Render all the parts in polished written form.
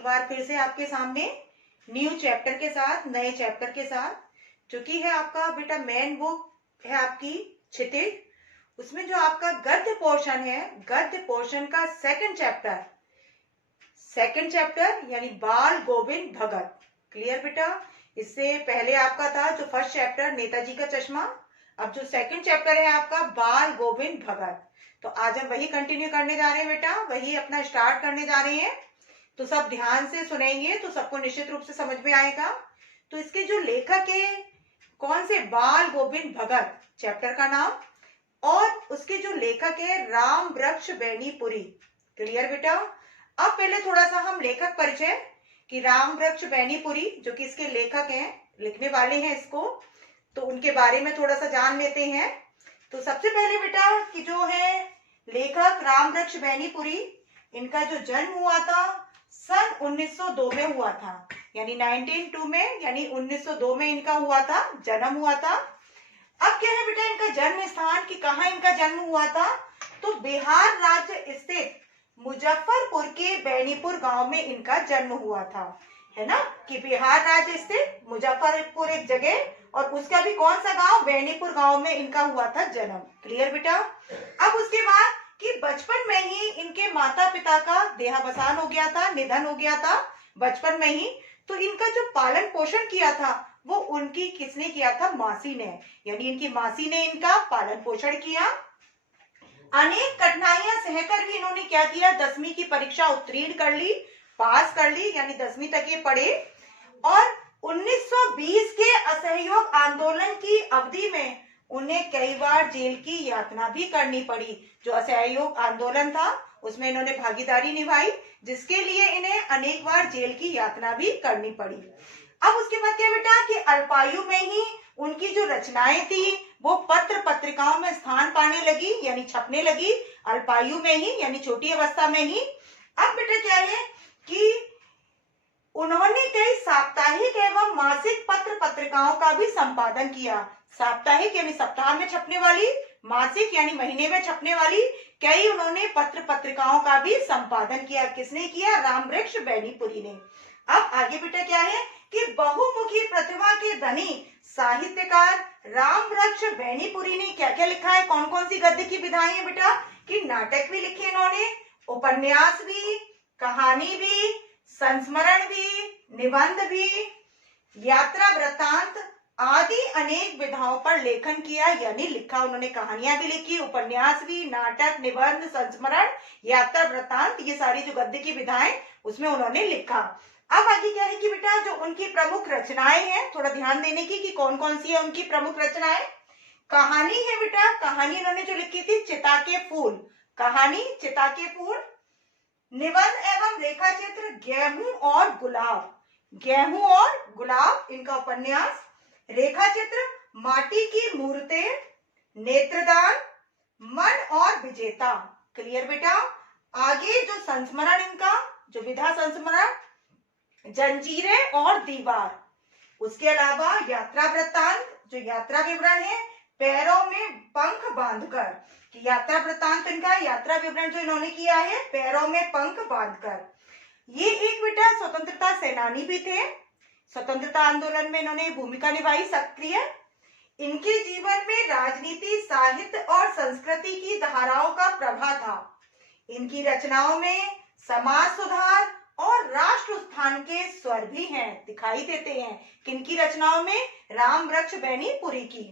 एक बार फिर से आपके सामने न्यू चैप्टर के साथ, नए चैप्टर के साथ, जो कि है आपका बेटा मेन बुक है आपकी क्षितिज। उसमें जो आपका गद्य पोर्शन है, गद्य पोर्शन का सेकंड चैप्टर यानी बाल गोविंद भगत। क्लियर बेटा? इससे पहले आपका था जो फर्स्ट चैप्टर नेताजी का चश्मा, अब जो सेकंड चैप्टर है आपका बाल गोविंद भगत। तो आज हम वही कंटिन्यू करने जा रहे हैं बेटा, वही अपना स्टार्ट करने जा रहे हैं। तो सब ध्यान से सुनेंगे तो सबको निश्चित रूप से समझ में आएगा। तो इसके जो लेखक है कौन से? बाल गोविंद भगत चैप्टर का नाम, और उसके जो लेखक है राम वृक्ष बेनीपुरी। क्लियर बेटा? अब पहले थोड़ा सा हम लेखक परिचय कि राम वृक्ष बेनीपुरी जो कि इसके लेखक हैं, लिखने वाले हैं इसको, तो उनके बारे में थोड़ा सा जान लेते हैं। तो सबसे पहले बेटा कि जो है लेखक राम वृक्ष बेनीपुरी, इनका जो जन्म हुआ था सन 1902 में हुआ था, यानी 1902 में, यानी 1902 में इनका हुआ था, जन्म हुआ था। अब क्या है बेटा इनका जन्म स्थान कि कहाँ इनका जन्म हुआ था? तो बिहार राज्य स्थित मुजफ्फरपुर के बेनीपुर गांव में इनका जन्म हुआ था, है ना, कि बिहार राज्य स्थित मुजफ्फरपुर एक जगह, और उसका भी कौन सा गांव? बेनीपुर गांव में इनका हुआ था जन्म। क्लियर बेटा? अब उसके बाद कि बचपन में ही इनके माता पिता का देहावसान हो गया था, निधन हो गया था बचपन में ही। तो इनका जो पालन पोषण किया था वो उनकी किसने किया था? मासी ने, यानी इनकी मासी ने इनका पालन पोषण किया। अनेक कठिनाइयां सहकर भी इन्होंने क्या किया? 10वीं की परीक्षा उत्तीर्ण कर ली, पास कर ली, यानी 10वीं तक ये पढ़े। और 1920 के असहयोग आंदोलन की अवधि में उन्हें कई बार जेल की यातना भी करनी पड़ी। जो असहयोग आंदोलन था उसमें इन्होंने भागीदारी निभाई, जिसके लिए इन्हें अनेक बार जेल की यातना भी करनी पड़ी। अब उसके बाद क्या बेटा कि अल्पायु में ही उनकी जो रचनाएं थी वो पत्र पत्रिकाओं में स्थान पाने लगी, यानी छपने लगी अल्पायु में ही, यानी छोटी अवस्था में ही। अब बेटा क्या है कि उन्होंने कई साप्ताहिक एवं मासिक पत्र पत्रिकाओं का भी संपादन किया। साप्ताहिक यानी सप्ताह में छपने वाली, मासिक यानी महीने में छपने वाली, कई उन्होंने पत्र पत्रिकाओं का भी संपादन किया। किसने किया? राम वृक्ष बेनीपुरी ने। अब आगे बेटा क्या है कि बहुमुखी प्रतिभा के धनी साहित्यकार राम वृक्ष बेनीपुरी ने क्या क्या लिखा है? कौन कौन सी गद्य की विधाएं है बेटा? कि नाटक भी लिखे इन्होंने, उपन्यास भी, कहानी भी, संस्मरण भी, निबंध भी, यात्रा वृत्तांत आदि अनेक विधाओं पर लेखन किया, यानी लिखा। उन्होंने कहानियां भी लिखी, उपन्यास भी, नाटक, निबंध, संस्मरण, यात्रा वृत्तांत, ये सारी जो गद्य की विधाएं उसमें उन्होंने लिखा। अब आगे क्या है कि बेटा जो उनकी प्रमुख रचनाएं हैं, थोड़ा ध्यान देने की कि कौन कौन सी है उनकी प्रमुख रचनाएं। कहानी है बेटा, कहानी इन्होंने जो लिखी थी चिता के फूल, कहानी चिता के फूल। निबंध एवं रेखा चित्र गेहूं और गुलाब, गेहूं और गुलाब इनका उपन्यास। रेखा चित्र माटी की मूर्तें, नेत्रदान, मन और विजेता। क्लियर बेटा? आगे जो संस्मरण इनका, जो विधा संस्मरण, जंजीरें और दीवार। उसके अलावा यात्रा वृत्तांत, जो यात्रा विवरण है, पैरों में पंख बांधकर, कि यात्रा वृत्तांत इनका यात्रा विवरण जो इन्होंने किया है पैरों में पंख बांधकर। ये एक बेटा स्वतंत्रता सेनानी भी थे, स्वतंत्रता आंदोलन में इन्होंने भूमिका निभाई सक्रिय। इनके जीवन में राजनीति, साहित्य और संस्कृति की धाराओं का प्रभाव था। इनकी रचनाओं में समाज सुधार और राष्ट्र उत्थान के स्वर भी हैं, दिखाई देते हैं। किनकी रचनाओं में? राम वृक्ष बेनीपुरी की।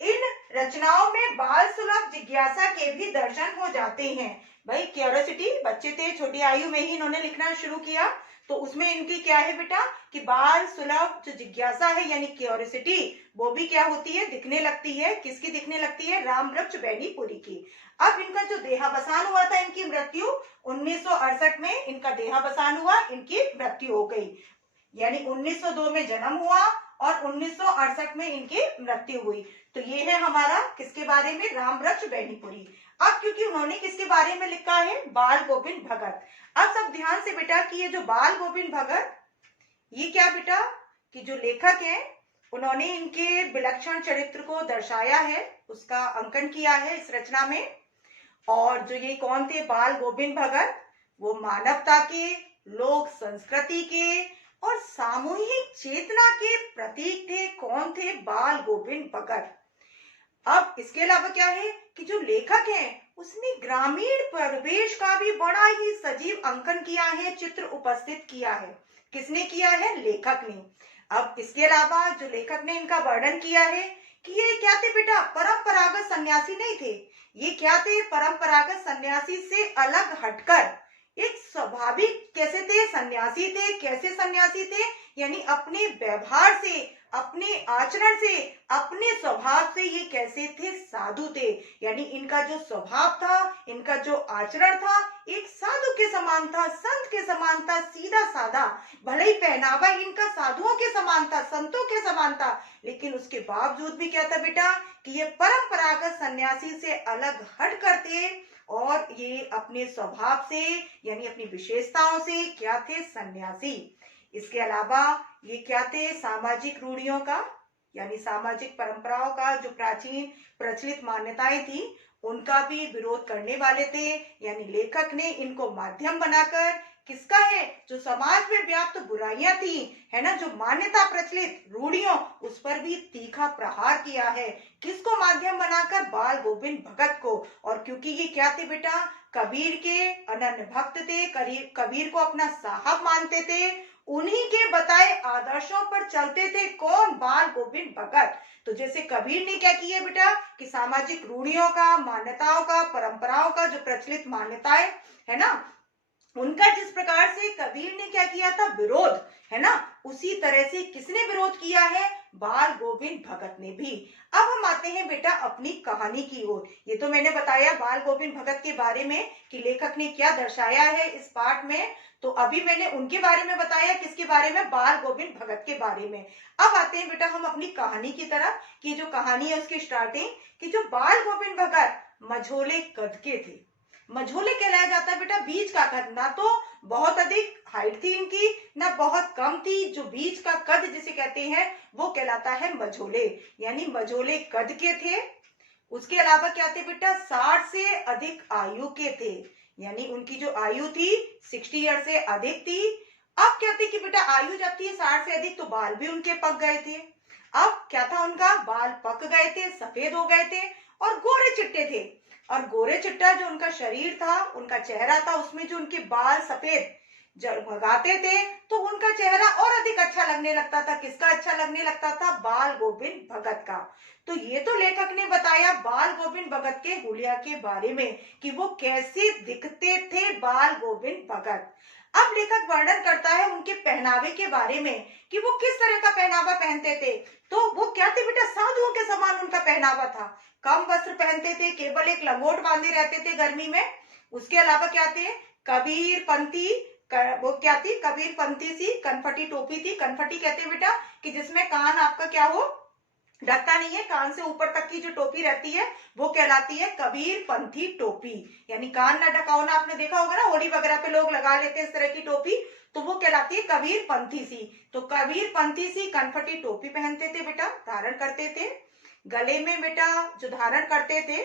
इन रचनाओं में बाल सुलभ जिज्ञासा के भी दर्शन हो जाते हैं। भाई क्यूरियोसिटी, बच्चे थे, छोटी आयु में ही इन्होंने लिखना शुरू किया, तो उसमें इनकी क्या है बेटा कि बाल सुलभ जो जिज्ञासा है यानी क्यूरियोसिटी, वो भी क्या होती है? दिखने लगती है। किसकी दिखने लगती है? राम वृक्ष बेनीपुरी की। अब इनका जो देहावसान हुआ था, इनकी मृत्यु 1968 में इनका देहावसान हुआ, इनकी मृत्यु हो गई, यानी 1902 में जन्म हुआ और 1968 में इनकी मृत्यु हुई। तो ये है हमारा किसके बारे में? राम वृक्ष बेनीपुरी। अब क्योंकि उन्होंने किसके बारे में लिखा है? बाल गोविंद भगत। अब सब ध्यान से बेटा कि ये जो बाल गोविंद भगत, ये क्या बेटा कि जो लेखक हैं उन्होंने इनके विलक्षण चरित्र को दर्शाया है, उसका अंकन किया है इस रचना में। और जो ये कौन थे? बाल गोविंद भगत, वो मानवता के लोक संस्कृति के और सामूहिक चेतना के प्रतीक थे। कौन थे? बाल गोविंद भगत। अब इसके अलावा क्या है कि जो लेखक है उसने ग्रामीण परिवेश का भी बड़ा ही सजीव अंकन किया है, चित्र उपस्थित किया है। किसने किया है? लेखक ने। अब इसके अलावा जो लेखक ने इनका वर्णन किया है कि ये क्या थे बेटा? परंपरागत सन्यासी नहीं थे। ये क्या थे? परंपरागत सन्यासी से अलग हटकर एक स्वाभाविक कैसे थे? सन्यासी थे। कैसे सन्यासी थे? यानी अपने व्यवहार से, अपने आचरण से, अपने स्वभाव से ये कैसे थे? साधु थे। यानी इनका जो स्वभाव था, इनका जो आचरण था, एक साधु के समान था, संत के समान था, सीधा साधा। भले ही पहनावा इनका साधुओं के समान था, संतों के समान था, लेकिन उसके बावजूद भी क्या था बेटा कि ये परंपरागत सन्यासी से अलग हट कर थे और ये अपने स्वभाव से यानी अपनी विशेषताओं से क्या थे? सन्यासी। इसके अलावा ये क्या थे? सामाजिक रूढ़ियों का यानी सामाजिक परंपराओं का जो प्राचीन प्रचलित मान्यताएं थी उनका भी विरोध करने वाले थे। यानी लेखक ने इनको माध्यम बनाकर किसका है? जो समाज में व्याप्त बुराइयां थी, है ना, जो मान्यता प्रचलित रूढ़ियों, उस पर भी तीखा प्रहार किया है। किसको माध्यम बनाकर? बाल गोविंद भगत को। और क्योंकि ये क्या थे बेटा? कबीर के अनन्य भक्त थे, कबीर को अपना साहब मानते थे, उन्हीं के बताए आदर्शों पर चलते थे। कौन? बाल गोविंद भगत। तो जैसे कबीर ने क्या किया बेटा कि सामाजिक रूढ़ियों का, मान्यताओं का, परंपराओं का जो प्रचलित मान्यताएं है ना, उनका जिस प्रकार से कबीर ने क्या किया था? विरोध, है ना, उसी तरह से किसने विरोध किया है? बाल गोविंद भगत ने भी। अब हम आते हैं बेटा अपनी कहानी की ओर। ये तो मैंने बताया बाल गोविंद भगत के बारे में कि लेखक ने क्या दर्शाया है इस पाठ में। तो अभी मैंने उनके बारे में बताया, किसके बारे में? बाल गोविंद भगत के बारे में। अब आते हैं बेटा हम अपनी कहानी की तरफ कि जो कहानी है उसकी स्टार्टिंग कि जो बाल गोविंद भगत मझोले कद के थे। मझोले कहलाया जाता है बेटा बीच का कद। ना तो बहुत अधिक हाइट थी इनकी, ना बहुत कम थी। जो बीच का कद जिसे कहते हैं वो कहलाता है मझोले, यानी मझोले कद के थे। उसके अलावा क्या थे बेटा? 60 से अधिक आयु के थे, यानी उनकी जो आयु थी 60 ईयर से अधिक थी। अब क्या थे कि बेटा आयु जब थी 60 से अधिक तो बाल भी उनके पक गए थे। अब क्या था? उनका बाल पक गए थे, सफेद हो गए थे और गोरे चिट्टे थे। और गोरे चिट्टा जो उनका शरीर था, उनका चेहरा था, उसमें जो उनके बाल सफेद जगमगाते थे तो उनका चेहरा और अधिक अच्छा लगने लगता था। किसका अच्छा लगने लगता था? बाल गोविंद भगत का। तो ये तो लेखक ने बताया बाल गोविंद भगत के हुलिया के बारे में कि वो कैसे दिखते थे बाल गोविंद भगत। अब लेखक वर्णन करता है उनके पहनावे के बारे में कि वो किस तरह का पहनावा पहनते थे। तो वो क्या थे बेटा? साधुओं के समान उनका पहनावा था। कम वस्त्र पहनते थे, केवल एक लंगोट बांधे रहते थे गर्मी में। उसके अलावा क्या थे? कबीर पंथी, वो क्या थी? कबीर पंथी सी कनफटी टोपी थी। कनफटी कहते हैं बेटा कि जिसमें कान आपका क्या हो? ढकता नहीं है, कान से ऊपर तक की जो टोपी रहती है वो कहलाती है कबीर पंथी टोपी। यानी कान ना ढका होना, आपने देखा होगा ना होली वगैरह पे लोग लगा लेते हैं इस तरह की टोपी, तो वो कहलाती है कबीर पंथी सी। तो कबीर पंथी सी कनफटी टोपी पहनते थे बेटा, धारण करते थे। गले में बेटा जो धारण करते थे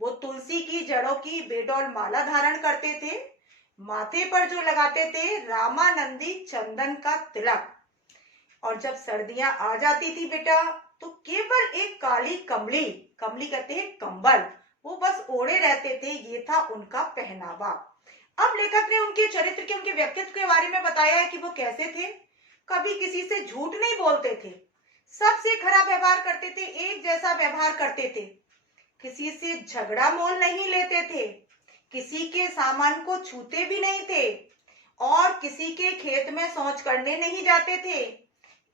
वो तुलसी की जड़ों की बेडौल माला धारण करते थे। माथे पर जो लगाते थे रामानंदी चंदन का तिलक। और जब सर्दियां आ जाती थी बेटा तो केवल एक काली कमली, कमली कहते हैं कंबल, वो बस ओढ़े रहते थे। ये था उनका पहनावा। अब लेखक ने उनके चरित्र के, उनके व्यक्तित्व के बारे में बताया है कि वो कैसे थे। कभी किसी से झूठ नहीं बोलते थे, सबसे खरा व्यवहार करते थे, एक जैसा व्यवहार करते थे, किसी से झगड़ा मोल नहीं लेते थे, किसी के सामान को छूते भी नहीं थे और किसी के खेत में शौच करने नहीं जाते थे।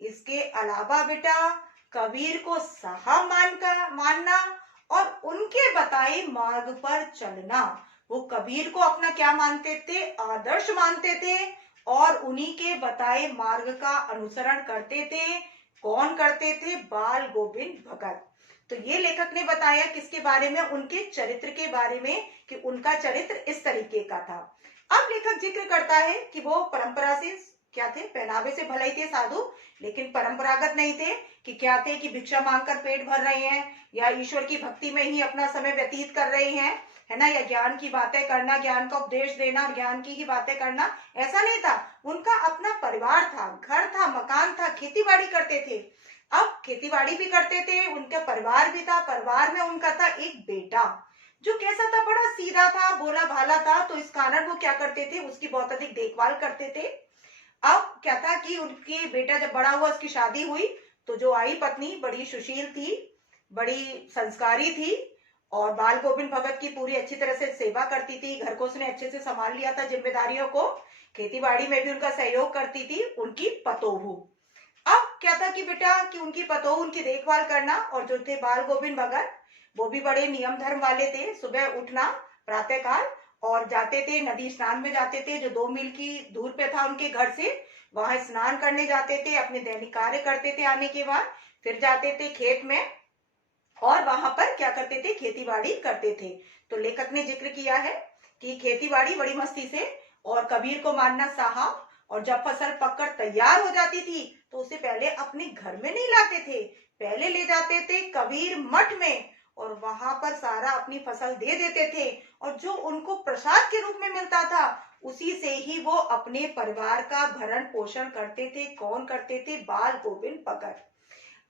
इसके अलावा बेटा कबीर को साहब मानना और उनके बताए मार्ग पर चलना। वो कबीर को अपना क्या मानते थे? आदर्श मानते थे और उन्हीं के बताए मार्ग का अनुसरण करते थे। कौन करते थे? बाल गोविंद भगत। तो ये लेखक ने बताया किसके बारे में? उनके चरित्र के बारे में कि उनका चरित्र इस तरीके का था। अब लेखक जिक्र करता है कि वो परंपरा से क्या थे? पहनावे से भले ही थे साधु, लेकिन परंपरागत नहीं थे। कि क्या थे कि भिक्षा मांगकर पेट भर रहे हैं, या ईश्वर की भक्ति में ही अपना समय व्यतीत कर रहे हैं, है ना, या ज्ञान की बातें करना, ज्ञान का उपदेश देना और ज्ञान की ही बातें करना, ऐसा नहीं था। उनका अपना परिवार था, घर था, मकान था, खेती बाड़ी करते थे। अब खेती बाड़ी भी करते थे, उनका परिवार भी था, परिवार में उनका था एक बेटा जो कैसा था, बड़ा सीधा था, भोला भाला था। तो इस कारण वो क्या करते थे, उसकी बहुत अधिक देखभाल करते थे। अब क्या था कि उनकी बेटा जब बड़ा हुआ, उसकी शादी हुई, तो जो आई पत्नी बड़ी सुशील थी, बड़ी संस्कारी थी, और बाल गोविंद भगत की पूरी अच्छी तरह से सेवा करती थी। घर को उसने अच्छे से संभाल लिया था, जिम्मेदारियों को, खेती बाड़ी में भी उनका सहयोग करती थी उनकी पतोहू। अब क्या था कि बेटा कि उनकी पतोहू उनकी देखभाल करना, और जो थे बाल गोविंद भगत, वो भी बड़े नियम धर्म वाले थे। सुबह उठना प्रातः काल, और जाते थे नदी स्नान में जाते थे, जो 2 मील की दूर पे था उनके घर से, वहां स्नान करने जाते थे, अपने दैनिक कार्य करते थे, आने के बाद फिर जाते थे खेत में, और वहां पर क्या करते थे, खेती बाड़ी करते थे। तो लेखक ने जिक्र किया है कि खेती बाड़ी बड़ी मस्ती से, और कबीर को मारना साहब, और जब फसल पककर तैयार हो जाती थी तो उसे पहले अपने घर में नहीं लाते थे, पहले ले जाते थे कबीर मठ में, और वहां पर सारा अपनी फसल दे देते थे, और जो उनको प्रसाद के रूप में मिलता था उसी से ही वो अपने परिवार का भरण पोषण करते थे। कौन करते थे, बाल गोविंद भगत।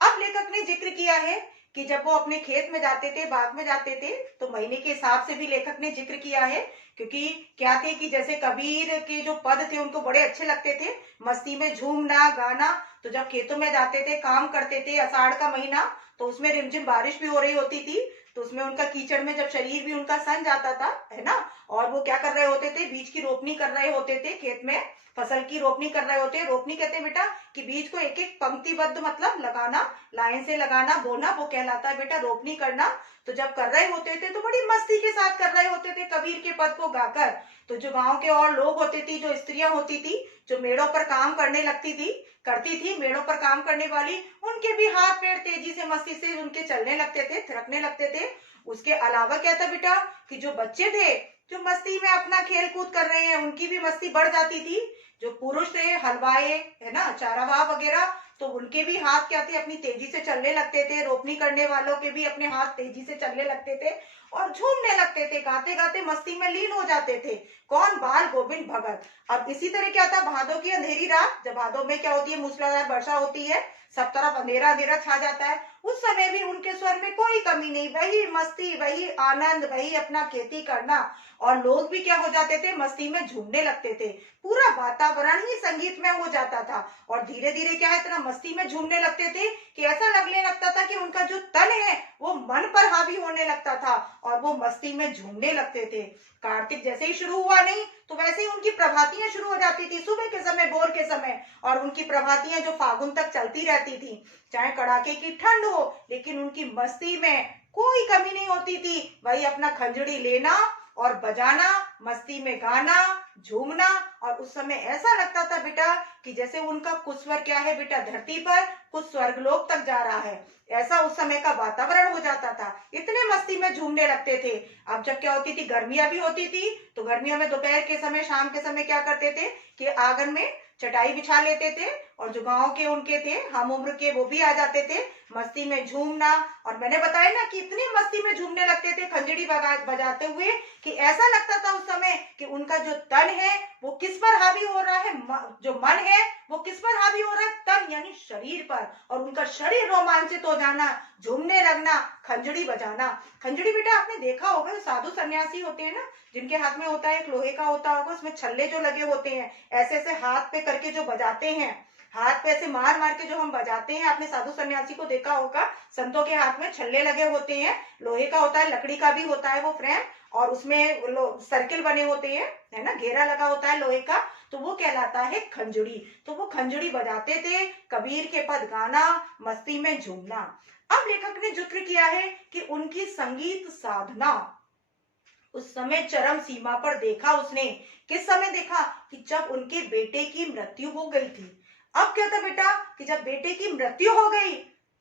अब लेखक ने जिक्र किया है कि जब वो अपने खेत में जाते थे, बाग में जाते थे, तो महीने के हिसाब से भी लेखक ने जिक्र किया है, क्योंकि क्या थे कि जैसे कबीर के जो पद थे उनको बड़े अच्छे लगते थे, मस्ती में झूमना गाना। तो जब खेतों में जाते थे, काम करते थे, आषाढ़ का महीना, तो उसमें रिमझिम बारिश भी हो रही होती थी, तो उसमें उनका कीचड़ में जब शरीर भी उनका सन जाता था, है ना, और वो क्या कर रहे होते थे, बीज की रोपनी कर रहे होते थे, खेत में फसल की रोपनी कर रहे होते हैं। रोपनी कहते हैं बेटा कि बीज को एक एक पंक्तिबद्ध मतलब लगाना, लाइन से लगाना, बोना, वो कहलाता है बेटा रोपनी करना। तो जब कर रहे होते थे तो बड़ी मस्ती के साथ कर रहे होते थे कबीर के पद को गाकर। तो जो गांव के और लोग होते थे, जो स्त्रियां होती थी, जो मेड़ों पर काम करने लगती थी, करती थी, मेड़ों पर काम करने वाली, उनके भी हाथ पैर तेजी से मस्ती से उनके चलने लगते थे, थिरकने लगते थे। उसके अलावा क्या था बेटा कि जो बच्चे थे, जो मस्ती में अपना खेल कूद कर रहे हैं, उनकी भी मस्ती बढ़ जाती थी। जो पुरुष थे, हलवाए, है ना, चारावाह वगैरह, तो उनके भी हाथ क्या थे, अपनी तेजी से चलने लगते थे। रोपनी करने वालों के भी अपने हाथ तेजी से चलने लगते थे, और झूमने लगते थे, गाते गाते मस्ती में लीन हो जाते थे। कौन, बाल गोविंद भगत। अब इसी तरह क्या था, भादों की अंधेरी रात, जब भादों में क्या होती है, मूसलाधार वर्षा होती है, सब तरफ अंधेरा अंधेरा छा जाता है, उस समय भी उनके स्वर में कोई कमी नहीं, वही मस्ती, वही आनंद, वही अपना खेती करना। और लोग भी क्या हो जाते थे, मस्ती में झूमने लगते थे, पूरा वातावरण ही संगीत में हो जाता था। और धीरे धीरे क्या है, इतना मस्ती में झूमने लगते थे कि ऐसा लगने लगता था कि उनका जो तन है वो मन पर हावी होने लगता था, और वो मस्ती में झूमने लगते थे। कार्तिक जैसे ही शुरू हुआ नहीं तो वैसे ही उनकी प्रभातियां शुरू हो जाती थी, सुबह के समय, भोर के समय, और उनकी प्रभातियां जो फागुन तक चलती रहती थी, चाहे कड़ाके की ठंड हो, लेकिन उनकी मस्ती में कोई कमी नहीं होती थी। वही अपना खंजड़ी लेना और बजाना, मस्ती में गाना, झूमना, और उस समय ऐसा लगता था बेटा कि जैसे उनका कुछ स्वर क्या है बेटा, धरती पर, कुछ स्वर्गलोक तक जा रहा है, ऐसा उस समय का वातावरण हो जाता था। इतने मस्ती में झूमने लगते थे। अब जब क्या होती थी, गर्मियां भी होती थी, तो गर्मियों में दोपहर के समय, शाम के समय क्या करते थे कि आंगन में चटाई बिछा लेते थे, और जो गांव के उनके थे हम उम्र के, वो भी आ जाते थे, मस्ती में झूमना। और मैंने बताया ना कि इतनी मस्ती में झूमने लगते थे खंजड़ी बजाते हुए कि ऐसा लगता था उस समय कि उनका जो तन है वो किस पर हावी हो रहा है, जो मन है वो किस पर हावी हो रहा है, तन यानी शरीर पर, और उनका शरीर रोमांचित हो जाना, झूमने लगना, खंजड़ी बजाना। खंजड़ी बेटा आपने देखा होगा, जो साधु सन्यासी होते हैं ना, जिनके हाथ में होता है एक लोहे का होता होगा, उसमें छल्ले जो लगे होते हैं, ऐसे ऐसे हाथ पे करके जो बजाते हैं, हाथ पे ऐसे मार मार के जो हम बजाते हैं, आपने साधु सन्यासी को देखा होगा, संतों के हाथ में छल्ले लगे होते हैं, लोहे का होता है, लकड़ी का भी होता है वो फ्रेम, और उसमें सर्किल बने होते हैं, है ना, घेरा लगा होता है लोहे का, तो वो कहलाता है खंजड़ी। तो वो खंजड़ी बजाते थे, कबीर के पद गाना, मस्ती में झूमना। अब लेखक ने जिक्र किया है कि उनकी संगीत साधना उस समय चरम सीमा पर देखा उसने। किस समय देखा कि जब उनके बेटे की मृत्यु हो गई थी। अब क्या था बेटा कि जब बेटे की मृत्यु हो गई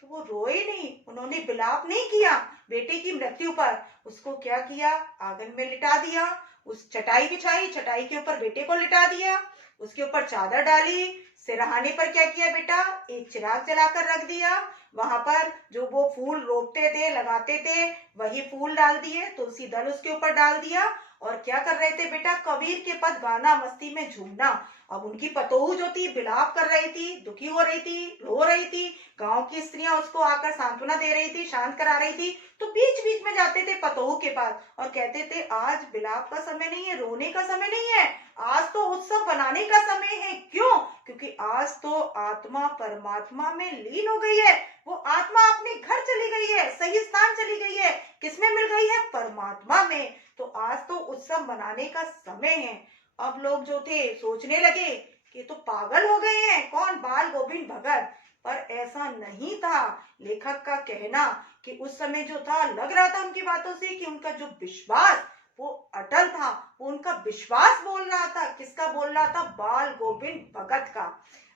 तो वो रोए नहीं, उन्होंने विलाप नहीं किया बेटे की मृत्यु पर। उसको क्या किया, आंगन में लिटा दिया, उस चटाई बिछाई, चटाई के ऊपर बेटे को लिटा दिया, उसके ऊपर चादर डाली, सिरहाने पर क्या किया बेटा, एक चिराग जलाकर रख दिया, वहां पर जो वो फूल रोपते थे, लगाते थे, वही फूल डाल दिए, तुलसी दल उसके ऊपर डाल दिया। और क्या कर रहे थे बेटा, कबीर के पद गाना, मस्ती में झूमना। अब उनकी पतोहू जो थी विलाप कर रही थी, दुखी हो रही थी, रो रही थी। गांव की स्त्रियां उसको आकर सांत्वना दे रही थी, शांत करा रही थी। तो बीच बीच में जाते थे पतोहू के पास और कहते थे आज विलाप का समय नहीं है, रोने का समय नहीं है, आज तो उत्सव बनाने का समय है। क्यों? क्योंकि आज तो आत्मा परमात्मा में लीन हो गई है। वो आत्मा अपने घर चली गई है, सही स्थान चली गई है। किसमें मिल गई है? परमात्मा में। तो आज तो उत्सव मनाने का समय है। अब लोग जो थे सोचने लगे कि तो पागल हो गए हैं, कौन? बाल गोविंद भगत। पर ऐसा नहीं था। लेखक का कहना कि उस समय जो था, लग रहा था उनकी बातों से कि उनका जो विश्वास वो अटल था, वो उनका विश्वास बोल रहा था। किसका बोल रहा था? बाल गोविंद भगत का।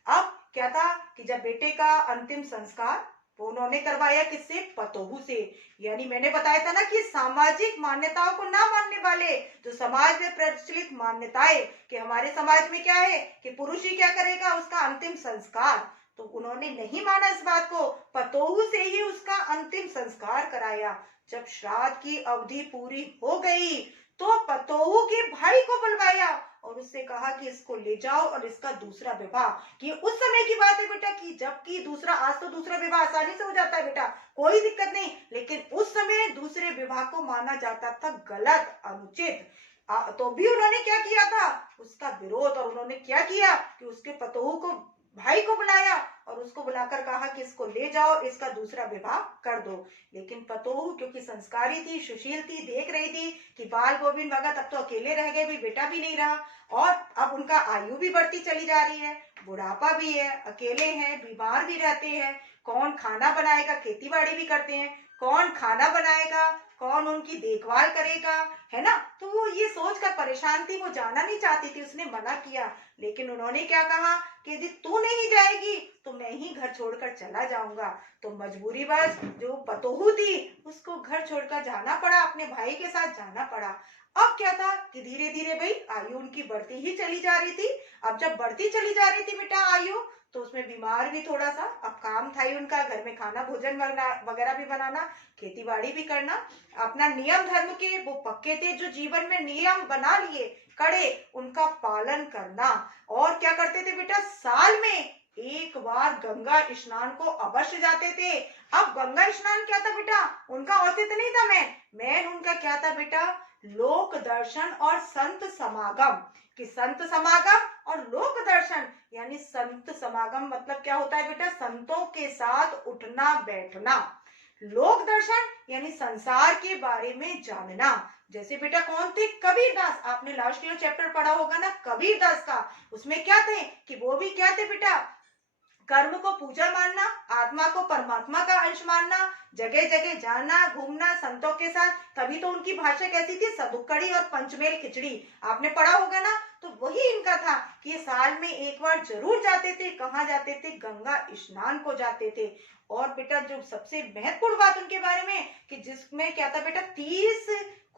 अब क्या था कि जब बेटे का अंतिम संस्कार वो उन्होंने करवाया, किससे? पतोहू से। यानी मैंने बताया था ना कि सामाजिक मान्यताओं को ना मानने वाले, जो समाज में प्रचलित मान्यताएं कि हमारे समाज में क्या है कि पुरुष ही क्या करेगा, उसका अंतिम संस्कार, तो उन्होंने नहीं माना इस बात को। पतोहू से ही उसका अंतिम संस्कार कराया। जब श्राद्ध की अवधि पूरी हो गई तो पतोहू के भाई को बुलवाया और उससे कहा कि इसको ले जाओ और इसका दूसरा विवाह। कि उस समय की बात है बेटा, कि जबकि दूसरा, आज तो दूसरा विवाह आसानी से हो जाता है बेटा, कोई दिक्कत नहीं, लेकिन उस समय दूसरे विवाह को माना जाता था गलत, अनुचित। तो भी उन्होंने क्या किया था? उसका विरोध। और उन्होंने क्या किया कि उसके पतोहू को, भाई को बुलाया और उसको बुलाकर कहा कि इसको ले जाओ, इसका दूसरा विवाह कर दो। लेकिन पतोहू क्योंकि संस्कारी थी, सुशील थी, देख रही थी कि बाल गोविंद भगत अब तो अकेले रह गए, भी बेटा भी नहीं रहा और अब उनका आयु भी बढ़ती चली जा रही है, बुढ़ापा भी है, अकेले हैं, बीमार भी रहते हैं, कौन खाना बनाएगा, खेती बाड़ी भी करते हैं, कौन खाना बनाएगा, कौन उनकी देखभाल करेगा, है ना। तो वो ये सोच कर परेशान थी, वो जाना नहीं चाहती थी, उसने मना किया। लेकिन उन्होंने क्या कहा कि यदि तू नहीं जाएगी तो मैं ही घर छोड़कर चला जाऊंगा। तो मजबूरीवश जो पतोहू थी उसको घर छोड़कर जाना पड़ा, अपने भाई के साथ जाना पड़ा। अब क्या था कि धीरे धीरे भाई आयु उनकी बढ़ती ही चली जा रही थी। अब जब बढ़ती चली जा रही थी बेटा आयु, तो उसमें बीमार भी थोड़ा सा, अब काम था ही उनका, घर में खाना भोजन वगैरह भी बनाना, खेती बाड़ी भी करना, अपना नियम धर्म के वो पक्के थे, जो जीवन में नियम बना लिए कड़े, उनका पालन करना। और क्या करते थे बेटा, साल में एक बार गंगा स्नान को अवश्य जाते थे। अब गंगा स्नान क्या था बेटा, उनका औचित्य नहीं था, मेन उनका क्या था बेटा, लोक दर्शन और संत समागम। कि संत समागम और लोक दर्शन, यानी संत समागम मतलब क्या होता है बेटा, संतों के साथ उठना बैठना। लोक दर्शन यानी संसार के बारे में जानना। जैसे बेटा कौन थे? कबीरदास। आपने लास्ट ईयर चैप्टर पढ़ा होगा ना कबीरदास का, उसमें क्या थे कि वो भी क्या थे बेटा, कर्म को पूजा मानना, आत्मा को परमात्मा का अंश मानना, जगह जगह जाना, घूमना संतों के साथ। तभी तो उनकी भाषा कैसी थी, सदुकड़ी और पंचमेल खिचड़ी, आपने पढ़ा होगा ना। तो वही इनका था कि ये साल में एक बार जरूर जाते थे। कहाँ जाते थे? गंगा स्नान को जाते थे। और बेटा जो सबसे महत्वपूर्ण बात उनके बारे में कि जिसमें क्या था बेटा, 30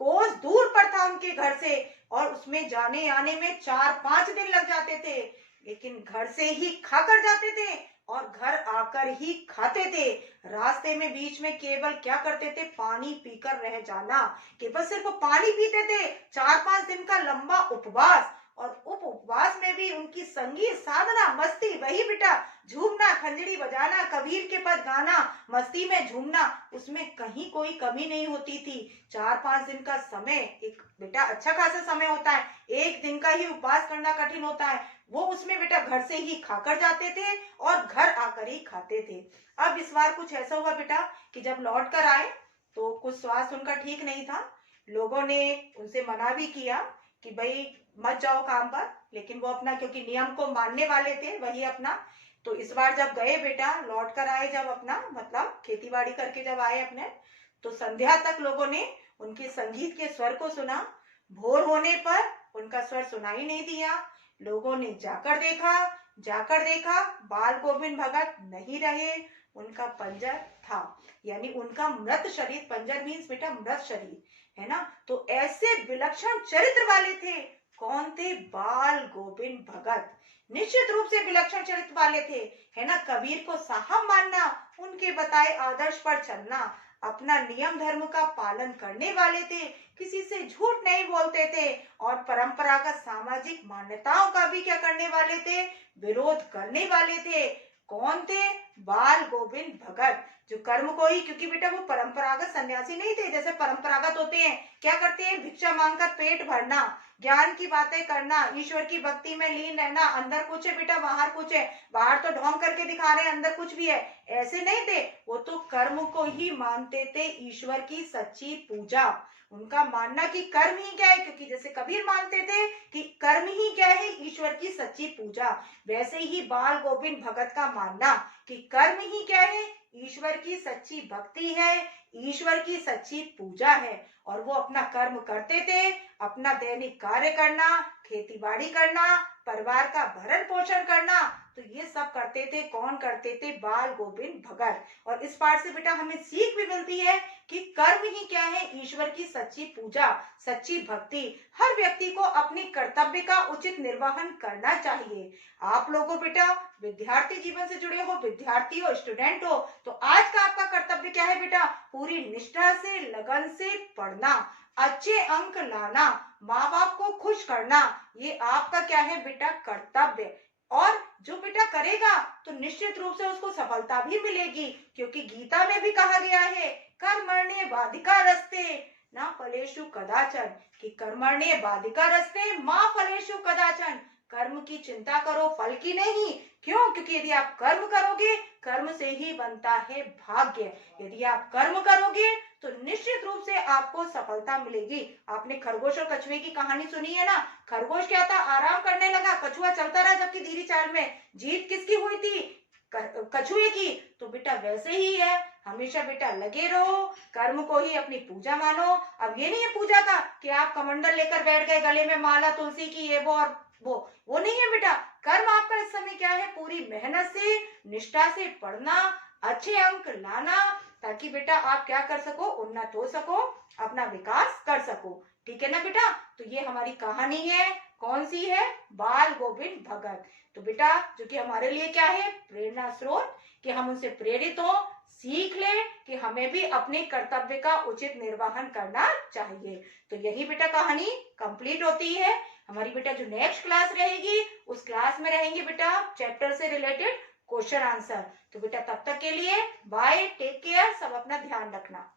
कोस दूर पर था उनके घर से और उसमें जाने आने में 4-5 दिन लग जाते थे। लेकिन घर से ही खाकर जाते थे और घर आकर ही खाते थे। रास्ते में बीच में केवल क्या करते थे, पानी पीकर रह जाना, केवल सिर्फ पानी पीते थे। 4-5 दिन का लंबा उपवास, और उपवास में भी उनकी संगीत साधना, मस्ती, वही बेटा झूमना, खंजड़ी बजाना, कबीर के पद गाना, मस्ती में झूमना, उसमें कहीं कोई कमी नहीं होती थी। 4-5 दिन का समय एक बेटा अच्छा खासा समय होता है, एक दिन का ही उपवास करना कठिन होता है। वो उसमें बेटा घर से ही खाकर जाते थे और घर आकर ही खाते थे। अब इस बार कुछ ऐसा हुआ बेटा कि जब लौट कर आए तो कुछ स्वास्थ्य उनका ठीक नहीं था। लोगों ने उनसे मना भी किया कि भाई मत जाओ काम पर, लेकिन वो अपना क्योंकि नियम को मानने वाले थे वही अपना। तो इस बार जब गए बेटा, लौट कर आए जब, अपना मतलब खेती बाड़ी करके जब आए अपने, तो संध्या तक लोगों ने उनके संगीत के स्वर को सुना। भोर होने पर उनका स्वर सुनाई नहीं दिया। लोगों ने जाकर देखा बाल गोविंद भगत नहीं रहे, उनका पंजर था, यानी उनका मृत शरीर। पंजर मीन्स बेटा मृत शरीर, है ना। तो ऐसे विलक्षण चरित्र वाले थे। कौन थे? बाल गोविंद भगत। निश्चित रूप से विलक्षण चरित्र वाले थे, है ना। कबीर को साहब मानना उनके बताए आदर्श पर चलना, अपना नियम धर्म का पालन करने वाले थे, किसी से झूठ नहीं बोलते थे और परंपरागत सामाजिक मान्यताओं का भी क्या करने वाले थे, विरोध करने वाले थे। कौन थे? बाल गोविंद भगत, जो कर्म को ही, क्योंकि बेटा वो परंपरागत सन्यासी नहीं थे, जैसे परंपरागत होते हैं क्या करते हैं, भिक्षा मांगकर पेट भरना, ज्ञान की बातें करना, ईश्वर की भक्ति में लीन रहना, अंदर कुछ है बेटा बाहर कुछ है, बाहर तो ढोंग करके दिखा रहे हैं अंदर कुछ भी है, ऐसे नहीं थे। वो तो कर्म को ही मानते थे, ईश्वर की सच्ची पूजा। उनका मानना कि कर्म ही क्या है, क्योंकि जैसे कबीर मानते थे कि कर्म ही क्या है, ईश्वर की सच्ची पूजा, वैसे ही बाल गोविंद भगत का मानना कि कर्म ही क्या है, ईश्वर की सच्ची भक्ति है, ईश्वर की सच्ची पूजा है। और वो अपना कर्म करते थे, अपना दैनिक कार्य करना, खेती बाड़ी करना, परिवार का भरण पोषण करना, तो ये सब करते थे। कौन करते थे? बाल गोविंद भगत। और इस पाठ से बेटा हमें सीख भी मिलती है कि कर्म ही क्या है, ईश्वर की सच्ची पूजा, सच्ची भक्ति। हर व्यक्ति को अपनी कर्तव्य का उचित निर्वहन करना चाहिए। आप लोगों बेटा विद्यार्थी जीवन से जुड़े हो, विद्यार्थी हो, स्टूडेंट हो, तो आज का आपका कर्तव्य क्या है बेटा? पूरी निष्ठा से, लगन से पढ़ना, अच्छे अंक लाना, माँ बाप को खुश करना, ये आपका क्या है बेटा? कर्तव्य। और जो बेटा करेगा तो निश्चित रूप से उसको सफलता भी मिलेगी, क्योंकि गीता में भी कहा गया है कर्मण्ये बाधिकारस्ते न फलेषु कदाचन, कि कर्मण्ये बाधिकारस्ते मा फलेषु कदाचन, कर्म की चिंता करो, फल की नहीं। क्यों? क्योंकि यदि आप कर्म करोगे, कर्म से ही बनता है भाग्य। यदि आप कर्म करोगे तो निश्चित रूप से आपको सफलता मिलेगी। आपने खरगोश और कछुए की कहानी सुनी है ना? खरगोश क्या था? आराम करने लगा, कछुआ चलता रहा, जबकि धीरे चाल में जीत किसकी हुई थी? कछुए की। तो बेटा वैसे ही है, हमेशा बेटा लगे रहो, कर्म को ही अपनी पूजा मानो। अब ये नहीं है पूजा का कि आप कमंडल लेकर बैठ गए, गले में माला तुलसी की, ये वो और वो नहीं है बेटा। कर्म आपका इस समय क्या है? पूरी मेहनत से, निष्ठा से पढ़ना, अच्छे अंक लाना, ताकि बेटा आप क्या कर सको? उन्नत हो सको, अपना विकास कर सको। ठीक है ना बेटा? तो ये हमारी कहानी है, कौन सी है? बाल गोविंद भगत। तो बेटा जो कि हमारे लिए क्या है? प्रेरणा स्रोत, कि हम उनसे प्रेरित हो, सीख ले कि हमें भी अपने कर्तव्य का उचित निर्वहन करना चाहिए। तो यही बेटा कहानी कंप्लीट होती है। हमारी बेटा जो नेक्स्ट क्लास रहेगी, उस क्लास में रहेंगे बेटा चैप्टर से रिलेटेड क्वेश्चन आंसर। तो बेटा तब तक के लिए बाय, टेक केयर, सब अपना ध्यान रखना।